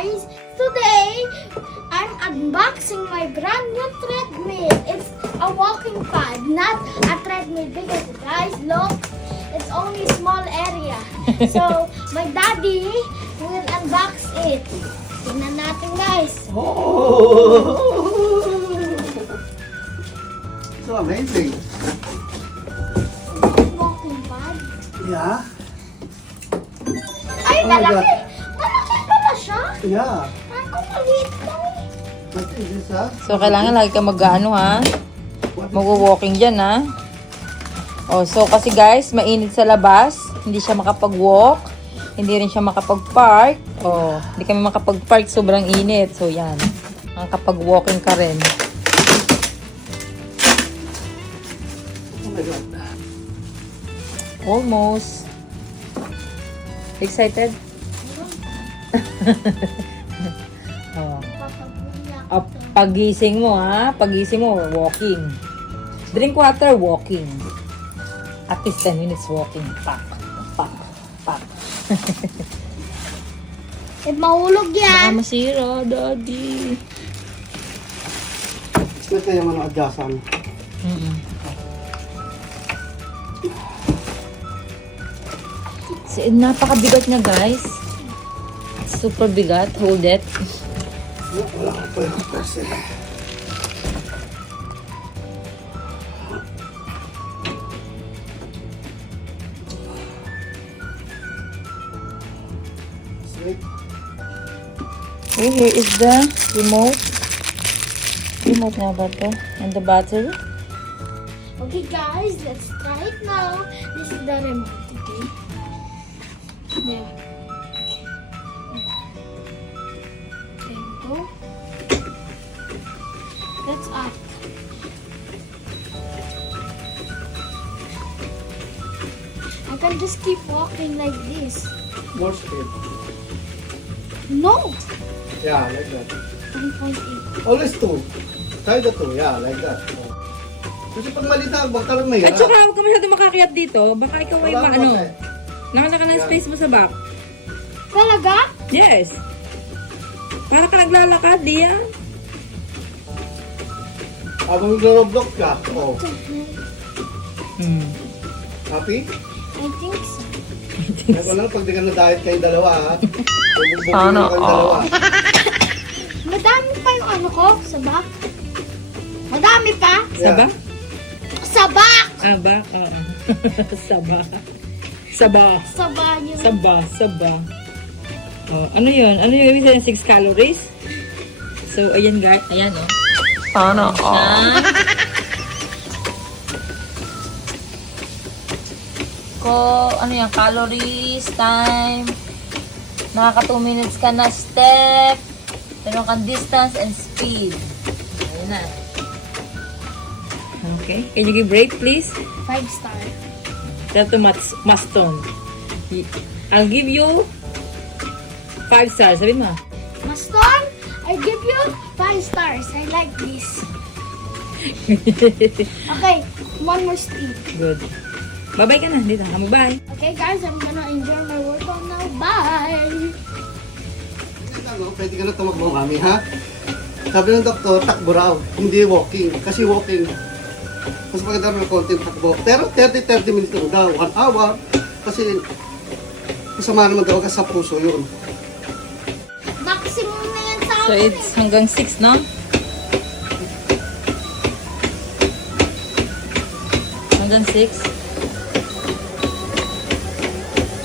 guys, today I'm unboxing my brand new treadmill. It's a walking pad, not a treadmill because guys, look, it's only small area. So my daddy will unbox it. Tingnan natin guys. Oh! So amazing. Walking pad. Yeah? Ay, Oh my God. malaki! Malaki pala siya. Yeah. Ako maliit lang eh. What is this, ha? So, kailangan lagi ka mag-ano ha. Mag-walking dyan ha. Oh, so kasi guys, mainit sa labas. Hindi siya makapag-walk. Hindi rin siya makapag-park. Oh, hindi kami makapag-park. Sobrang init. So, yan. Makapag-walking ka rin. Oh my God. Almost. Excited? Oh. Papabuyak. Pagising mo ha. Pagising mo, walking. Drink water, walking. At least 10 minutes walking. Pak, pak, pak. Eh, mahulog yan. Baka masira, daddy. Ito yung ano, adyasan. Napakabigat niya, guys. Super bigat. Hold it. Wala ko pa yung kasi. Sweet. Okay, here is the remote. Remote nga ba ito? And the battery. Okay guys, let's try it now. This is the remote, okay? There. There you go. That's up. I can just keep walking like this. More speed. No! Yeah, like that. 1.8. Always two. Try the two. Yeah, like that. Oh. Kasi pag malita, baka rin mahirap. At saka, huwag ka masyado makakiyat dito. Baka ikaw ay Wala maano. ko eh. Nakala ka ng space mo sa back. Talaga? Yes. Para ka naglalakad, diyan. Habang nag-roblox ka. Oh. Happy? I think so. Ay, wala na pag di ka na-diet kayong dalawa, ha? Sana kayong dalawa. Madami pa yung ano ko sa back. Madami pa? Sa back? Sa back! Ah, back. Oo. Saba. Saba. Sa banyo. Saba. Saba. Oh, ano yun? Ano yung ibig sabihin? 6 calories? So, ayan guys. Ayan, oh. Sana all. Ano yan? Calories, time. Nakaka 2 minutes ka na step. Meron kang distance and speed. Ayan na. Okay. Can you give rate, please? 5 star. Tell to Maston. I'll give you 5 stars. Sabi mo. Maston, I give you 5 stars. I like this. Okay, one more step. Good. Bye-bye ka na. Dito. Bye. Okay guys, I'm gonna enjoy my workout now. Bye! Pwede ka na tumakbo, mami, ha? Sabi ng doktor, takbo raw. Hindi walking. Kasi walking, mas maganda ng konti takbo. Pero 30 minutes lang daw. 1 hour. Kasi masama naman daw kasi sa puso yun. Maximum na yan sa So, akin it's hanggang 6, no? Hanggang 6.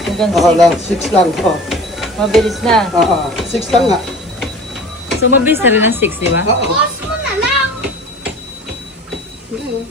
Hanggang 6. Oo lang, 6 lang. Oh. Mabilis na. 6 lang nga. So, mabilis na rin ang 6, di ba? Oo. Pause mo na lang! Hindi,